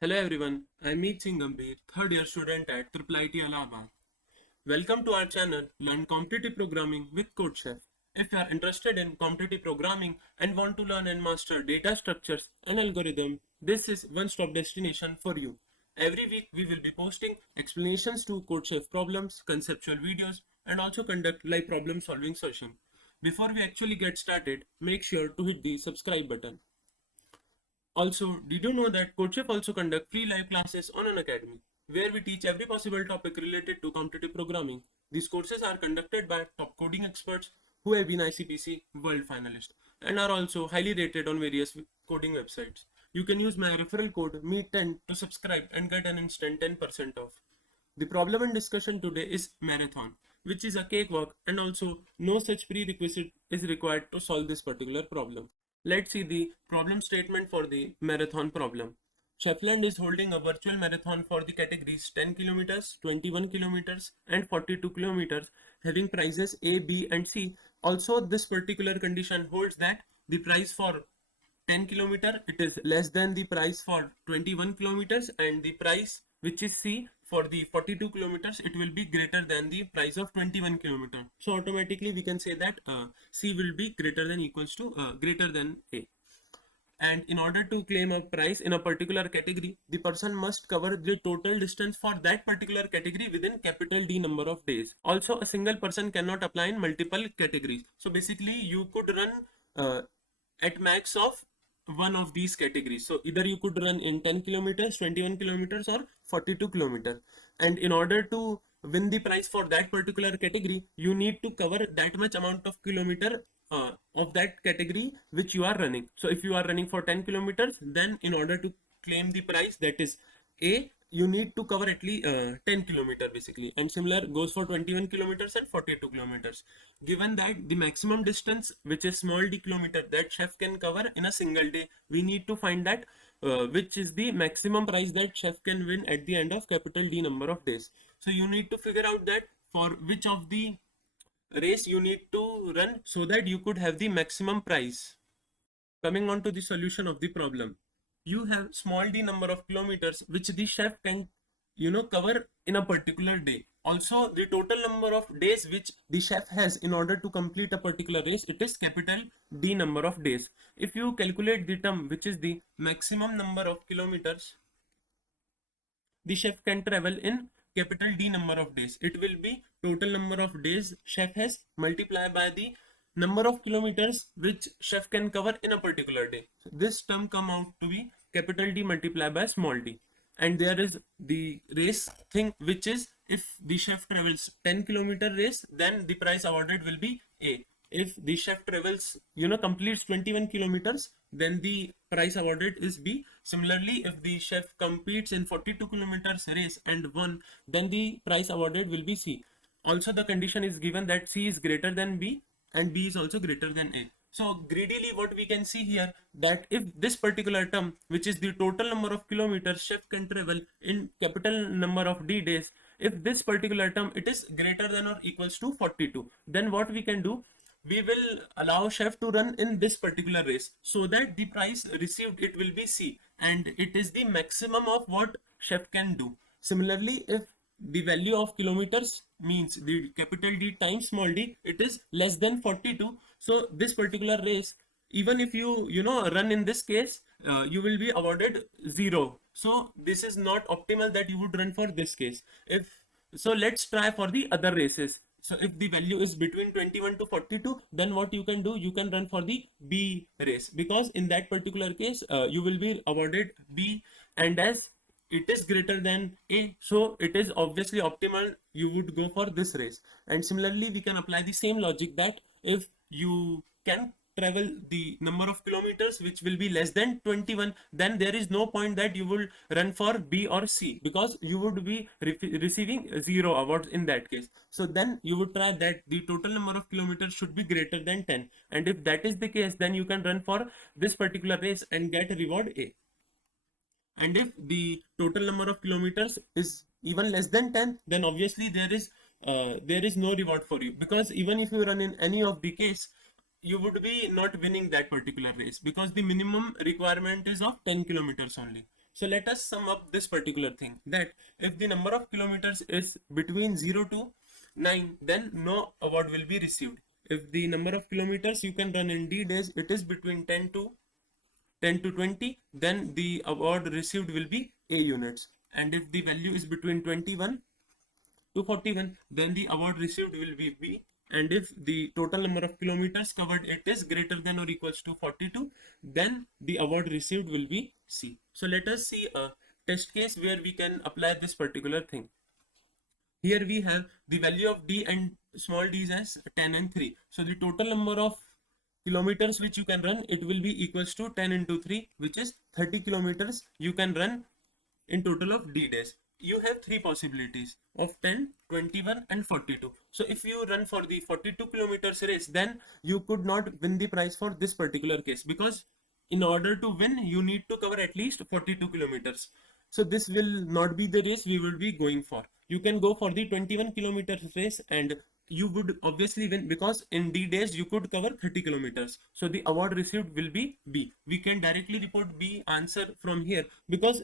Hello everyone, I'm Singh Gambhir, third year student at IIIT Allahabad. Welcome to our channel Learn Competitive Programming with CodeChef. If you are interested in competitive programming and want to learn and master data structures and algorithm, this is one-stop destination for you. Every week we will be posting explanations to CodeChef problems, conceptual videos, and also conduct live problem solving session. Before we actually get started, make sure to hit the subscribe button. Also, did you know that CodeChef also conduct free live classes on an academy where we teach every possible topic related to competitive programming? These courses are conducted by top coding experts who have been ICPC world finalists and are also highly rated on various coding websites. You can use my referral code MEET10 to subscribe and get an instant 10% off. The problem and discussion today is marathon, which is a cakewalk, and also no such prerequisite is required to solve this particular problem. Let's see the problem statement for the marathon problem. Sheffield is holding a virtual marathon for the categories 10 kilometers, 21 kilometers, and 42 kilometers, having prizes A, B, and C. Also, this particular condition holds that the prize for 10 kilometer it is less than the price for 21 kilometers, and the price which is C for the 42 kilometers it will be greater than the price of 21 kilometer. So automatically we can say that C will be greater than equals to greater than A. And in order to claim a prize in a particular category, the person must cover the total distance for that particular category within capital D number of days. Also, a single person cannot apply in multiple categories. So basically you could run at max of one of these categories. So either you could run in 10 kilometers, 21 kilometers, or 42 kilometers. And in order to win the prize for that particular category, you need to cover that much amount of kilometer of that category which you are running. So if you are running for 10 kilometers, then in order to claim the prize, that is A, you need to cover at least 10 kilometer basically, and similar goes for 21 kilometers and 42 kilometers. Given that the maximum distance, which is small d kilometer, that chef can cover in a single day, we need to find that which is the maximum price that chef can win at the end of capital D number of days. So you need to figure out that for which of the race you need to run so that you could have the maximum price. Coming on to the solution of the problem, you have small d number of kilometers which the chef can cover in a particular day. Also, the total number of days which the chef has in order to complete a particular race, it is capital D number of days. If you calculate the term which is the maximum number of kilometers the chef can travel in capital D number of days, it will be total number of days chef has multiplied by the number of kilometers which chef can cover in a particular day. This term come out to be capital D multiplied by small d. And there is the race thing, which is if the chef travels 10-kilometer race, then the prize awarded will be A. If the chef travels, completes 21 kilometers, then the prize awarded is B. Similarly, if the chef competes in 42 kilometers race and won, then the prize awarded will be C. Also, the condition is given that C is greater than B and B is also greater than A. So greedily what we can see here, that if this particular term, which is the total number of kilometers chef can travel in capital number of D days, if this particular term it is greater than or equals to 42, then what we can do, we will allow chef to run in this particular race so that the price received it will be C, and it is the maximum of what chef can do. Similarly, if the value of kilometers means the capital D times small d, it is less than 42, so this particular race, even if you run in this case, you will be awarded 0. So this is not optimal that you would run for this case. If so, let's try for the other races. So if the value is between 21 to 42, then what you can do, you can run for the B race, because in that particular case you will be awarded B, and as it is greater than A, so it is obviously optimal, you would go for this race. And similarly we can apply the same logic that if you can travel the number of kilometers which will be less than 21, then there is no point that you will run for B or C, because you would be receiving 0 awards in that case. So then you would try that the total number of kilometers should be greater than 10, and if that is the case, then you can run for this particular race and get reward A. And if the total number of kilometers is even less than 10, then obviously there is no reward for you, because even if you run in any of the case, you would be not winning that particular race, because the minimum requirement is of 10 kilometers only. So let us sum up this particular thing, that if the number of kilometers is between 0 to 9, then no award will be received. If the number of kilometers you can run in D days, it is between 10 to 20, then the award received will be A units. And if the value is between 21 to 41, then the award received will be B. And if the total number of kilometers covered it is greater than or equals to 42, then the award received will be C. So let us see a test case where we can apply this particular thing. Here we have the value of D and small d is as 10 and 3. So the total number of kilometers which you can run, it will be equals to 10 into 3, which is 30 kilometers you can run in total of D days. You have three possibilities of 10, 21 and 42. So if you run for the 42 kilometers race, then you could not win the prize for this particular case, because in order to win you need to cover at least 42 kilometers. So this will not be the race we will be going for. You can go for the 21 kilometers race and you would obviously win, because in D days you could cover 30 kilometers. So the award received will be B. We can directly report B answer from here, because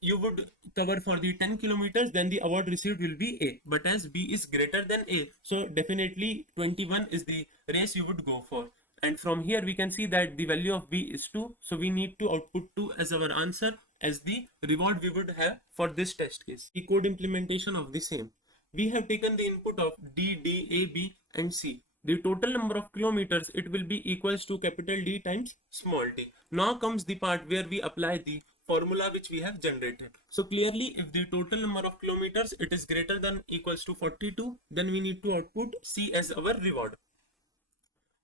you would cover for the 10 kilometers, then the award received will be A. But as B is greater than A, so definitely 21 is the race you would go for. And from here we can see that the value of B is 2. So we need to output 2 as our answer, as the reward we would have for this test case. The code implementation of the same. We have taken the input of D, D, A, B and C. The total number of kilometers, it will be equals to capital D times small d. Now comes the part where we apply the formula which we have generated. So clearly, if the total number of kilometers it is greater than equals to 42, then we need to output C as our reward.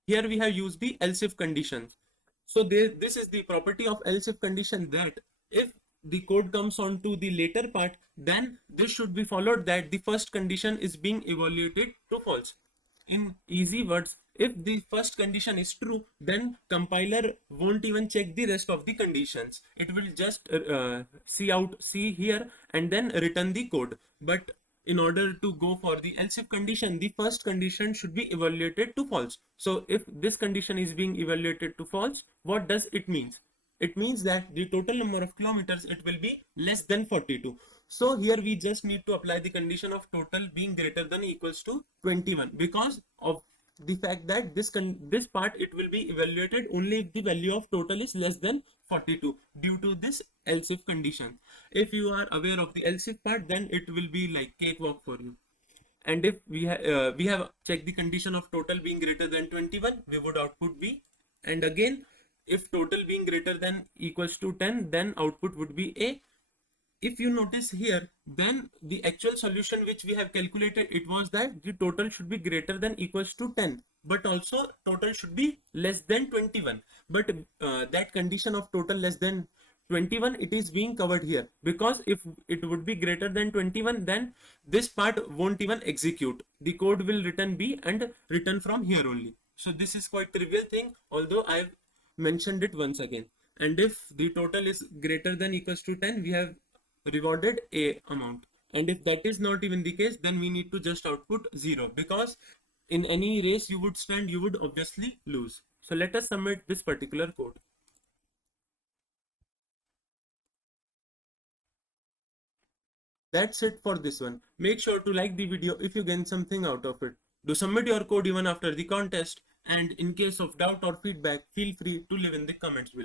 Here we have used the else if condition. So this is the property of else if condition, that if the code comes on to the later part, then this should be followed that the first condition is being evaluated to false. In easy words, if the first condition is true, then compiler won't even check the rest of the conditions. It will just see here and then return the code. But in order to go for the else if condition, the first condition should be evaluated to false. So if this condition is being evaluated to false, what does it mean? It means that the total number of kilometers, it will be less than 42. So here we just need to apply the condition of total being greater than equals to 21, because of the fact that this part it will be evaluated only if the value of total is less than 42 due to this else if condition. If you are aware of the else if part, then it will be like cakewalk for you. And if we have checked the condition of total being greater than 21, we would output B. And again, if total being greater than equals to 10, then output would be A. If you notice here, then the actual solution which we have calculated, it was that the total should be greater than equals to 10, but also total should be less than 21. But that condition of total less than 21, it is being covered here, because if it would be greater than 21, then this part won't even execute. The code will return B and return from here only. So this is quite trivial thing, although I've mentioned it once again. And if the total is greater than equals to 10, we have rewarded A amount. And if that is not even the case, then we need to just output 0, because in any race you would stand, you would obviously lose. So let us submit this particular code. That's it for this one. Make sure to like the video if you gain something out of it. Do submit your code even after the contest, and in case of doubt or feedback, feel free to leave in the comments below.